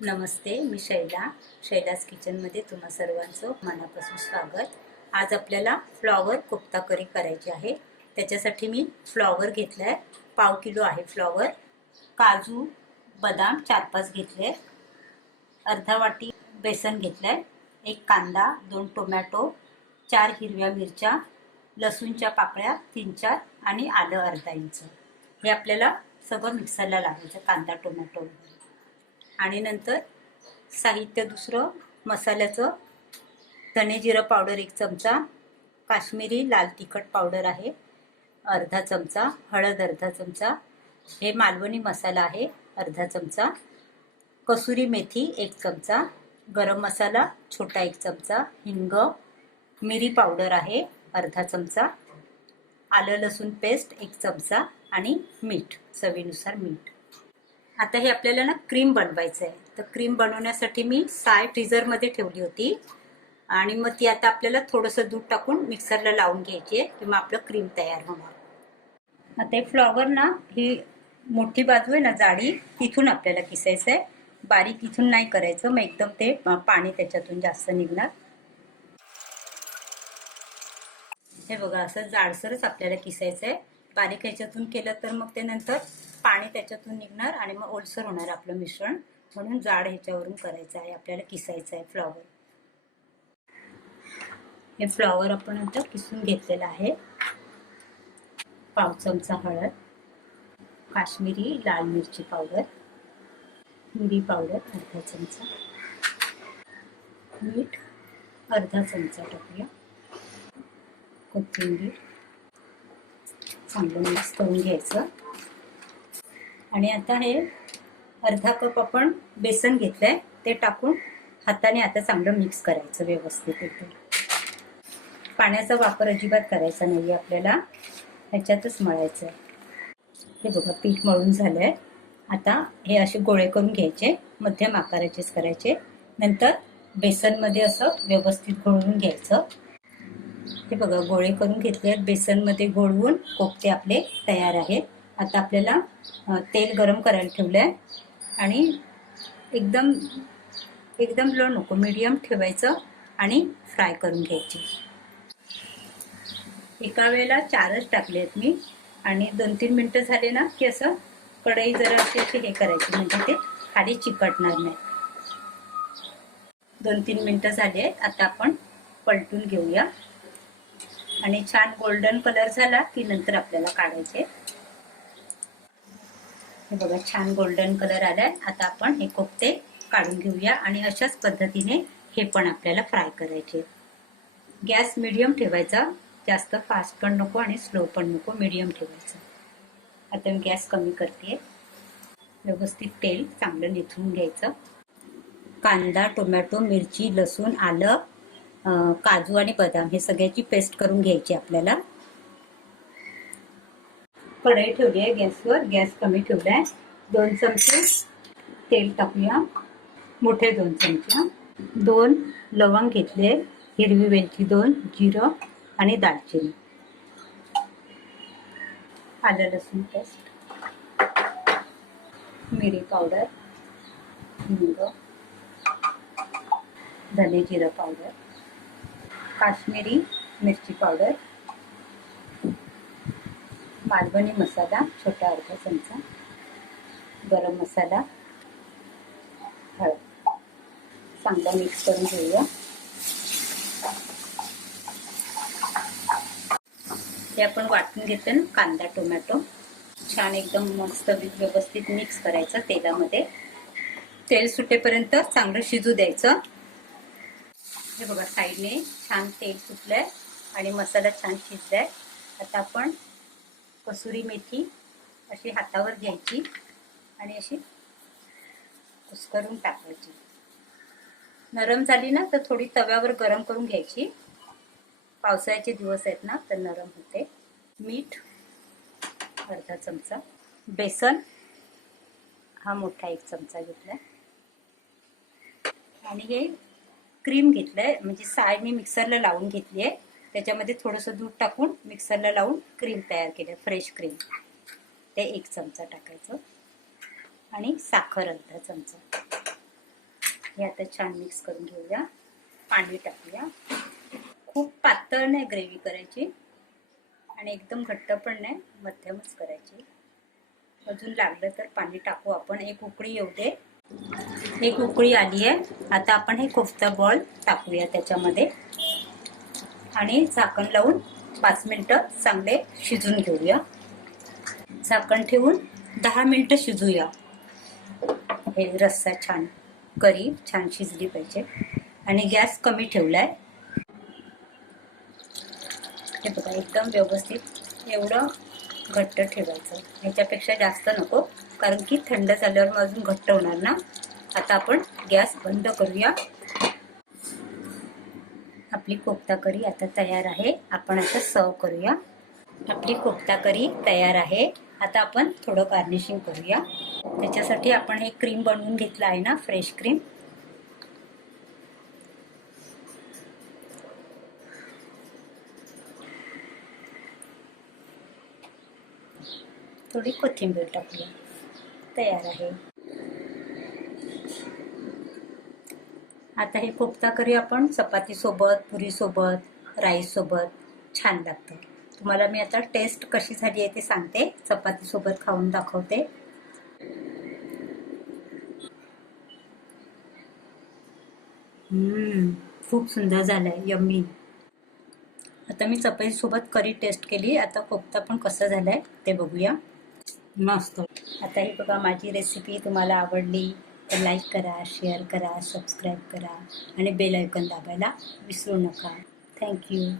नमस्ते, मी शैलास किचनमध्ये तुम्हा सर्वांचं मनापासून स्वागत. आज आपल्याला फ्लॉवर कोफ्ता करी करायची आहे. त्याच्यासाठी मी फ्लॉवर घेतलाय, 1/2 किलो आहे फ्लॉवर. काजू बदाम 4-5 घेतले, अर्धा वाटी बेसन घेतलंय, 1 कांदा, 2 टोमॅटो, 4 हिरव्या मिरच्या, लसूणच्या पाकळ्या 3-4 आणि आलं अर्धा इंच. हे आपल्याला सगळं मिक्सरला लावायचं, कांदा टोमॅटो वगैरे. आणि नंतर साहित्य दुसरं मसाल्याचं, धने जिरं पावडर 1 चमचा, काश्मीरी लाल तिखट पावडर आहे अर्धा चमचा, हळद अर्धा चमचा, हे मालवणी मसाला आहे अर्धा चमचा, कसुरी मेथी 1 चमचा, गरम मसाला छोटा 1 चमचा, हिंग, मिरी पावडर आहे अर्धा चमचा, आलं लसूण पेस्ट 1 चमचा आणि मीठ, चवीनुसार मीठ. आता हे आपल्याला ना क्रीम बनवायचं आहे. तर क्रीम बनवण्यासाठी मी साय फ्रीजरमध्ये ठेवली होती आणि मग ती आता आपल्याला थोडंसं दूध टाकून मिक्सरला लावून घ्यायची आहे, किंवा आपलं क्रीम तयार होणार. आता हे फ्लॉवर ना, ही मोठी बाजू आहे ना जाडी, तिथून आपल्याला किसायचं आहे, बारीक इथून नाही करायचं, मग एकदम ते पाणी त्याच्यातून जास्त निघणार. हे बघा, असं जाडसरच आपल्याला किसायचं आहे. बारीक ह्याच्यातून केलं तर मग ते नंतर पाणी त्याच्यातून निघणार आणि मग ओलसर होणार आपलं मिश्रण, म्हणून जाड ह्याच्यावरून करायचं आहे, आपल्याला किसायचं आहे फ्लॉवर. हे फ्लॉवर आपण आता किसून घेतलेलं आहे. 1/2 चमचा हळद, काश्मीरी लाल मिरची पावडर, मिरी पावडर अर्धा चमचा, मीठ अर्धा चमचा टाकूया, कोथिंबीर चांगलं मिक्स करून घ्यायचं. आणि आता हे अर्धा कप आपण बेसन घेतलंय, ते टाकून हाताने आता चांगलं मिक्स करायचं व्यवस्थित एकदम. पाण्याचा वापर अजिबात करायचा नाही आपल्याला, ह्याच्यातच मळायचं आहे. हे बघा, पीठ मळून झालंय. आता हे असे गोळे करून घ्यायचे, मध्यम आकाराचेच करायचे. नंतर बेसनमध्ये असं व्यवस्थित घोळवून घ्यायचं. हे बघा, गोळे करून घेतले, बेसनमध्ये घोळवून कोफ्ते आपले तयार आहेत. आता आपल्याला तेल गरम करायला ठेवलंय आणि एकदम एकदम लो नको, मीडियम ठेवायचं आणि फ्राय करून घ्यायचे. एका वेळेला 4च टाकले आहेत मी, आणि 2-3 मिनटं झाले ना की असं कढई जरा अशी हे करायची, म्हणजे ते खाली चिकटणार नाही. 2-3 मिनटं झाले आहेत. आता आपण पलटून घेऊया आणि छान गोल्डन कलर झाला की नंतर आपल्याला काढायचे. हे बघा, छान गोल्डन कलर आलाय. आता आपण हे कोफ्ते काढून घेऊया आणि अशाच पद्धतीने हे पण आपल्याला फ्राय करायचे. गॅस मीडियम ठेवायचा, जास्त फास्ट पण नको आणि स्लो पण नको, मीडियम ठेवायचं. आता मी गॅस कमी करते. व्यवस्थित तेल चांगलं निथळून घ्यायचं. कांदा, टोमॅटो, मिरची, लसूण, आलं, काजू आणि बदाम हे सगळ्याची पेस्ट करून घ्यायची आपल्याला. कढई ठेवली आहे गॅसवर, गॅस कमी ठेवलाय. 2 चमचे तेल टाकूया, मोठे 2 चमचे. 2 लवंग घेतले, हिरवी वेलची 2, जिरं आणि दालचिनी, आलं लसूण पेस्ट, मिरी पावडर, हिंग, धने जिरं पावडर, काश्मीरी मिरची पावडर, मालवणी मसाला छोटा अर्धा चमचा, गरम मसाला, हळद. चांगला मिक्स करून घेऊया. हे आपण वाटून घेतलं ना कांदा टोमॅटो, छान एकदम मस्त व्यवस्थित मिक्स करायचं तेलामध्ये. तेल सुटेपर्यंत चांगलं शिजू द्यायचं. हे बघा, साईडने छान तेल सुटलंय आणि मसाला छान शिजलाय. आता आपण कसुरी मेथी अशी हातावर घ्यायची आणि अशी कुस्करून टाकायची. नरम झाली ना तर थोडी तव्यावर गरम करून घ्यायची. पावसाळ्याचे दिवस आहेत ना, तर नरम होते. मीठ अर्धा चमचा, बेसन हा मोठा 1 चमचा घेतलाय, आणि हे क्रीम घेतलंय, म्हणजे साय मी मिक्सरला लावून घेतली आहे, त्याच्यामध्ये थोडंसं दूध टाकून मिक्सरला लावून क्रीम तयार केलं, फ्रेश क्रीम, ते 1 चमचा टाकायचं. आणि साखर अर्धा चमचा. हे आता छान मिक्स करून घेऊया. पाणी टाकूया. खूप पातळ नाही ग्रेव्ही करायची आणि एकदम घट्ट पण नाही, मध्यमच करायची. अजून लागलं तर पाणी टाकू आपण. एक उकळी येऊ दे. एक उकळी आली आहे. आता आपण हे कोफ्ता बॉल टाकूया त्याच्यामध्ये आणि झाकण लावून 5 मिनिटं चांगले शिजून घेऊया. झाकण ठेवून 10 मिनिटं शिजूया. हे रस्सा छान, करी छान शिजली पाहिजे आणि गॅस कमी ठेवलाय. हे बघा एकदम व्यवस्थित एवढं घट्ट ठेवायचं. ह्याच्यापेक्षा जास्त नको, कारण की थंड झाल्यावर मग अजून घट्ट होणार ना. आता आपण गॅस बंद करूया. आपली कोफ्ता करी आता तयार आहे. आपण आता सर्व करूया. आपली कोफ्ता करी तयार आहे. आता आपण थोडं गार्निशिंग करूया. त्याच्यासाठी आपण हे क्रीम बनवून घेतलं आहे ना, फ्रेश क्रीम. थोडी कोथिंबीर टाकूया. तयार आहे. आता हे कोफ्ता करी आपण चपाती सोबत, पुरी सोबत, राईस सोबत छान लागतं. तुम्हाला मी आता टेस्ट कशी झाली आहे ते सांगते. चपाती सोबत खाऊन दाखवते. खूप सुंदर झालंय, यम्मी. आता मी चपाती सोबत करी टेस्ट केली. आता कोफ्ता पण कसं झालंय ते बघूया. मस्त. आता ही बघा, माझी रेसिपी तुम्हाला आवडली तर लाईक करा, शेअर करा, सबस्क्राईब करा आणि बेल आयकॉन दाबायला विसरू नका. थँक्यू.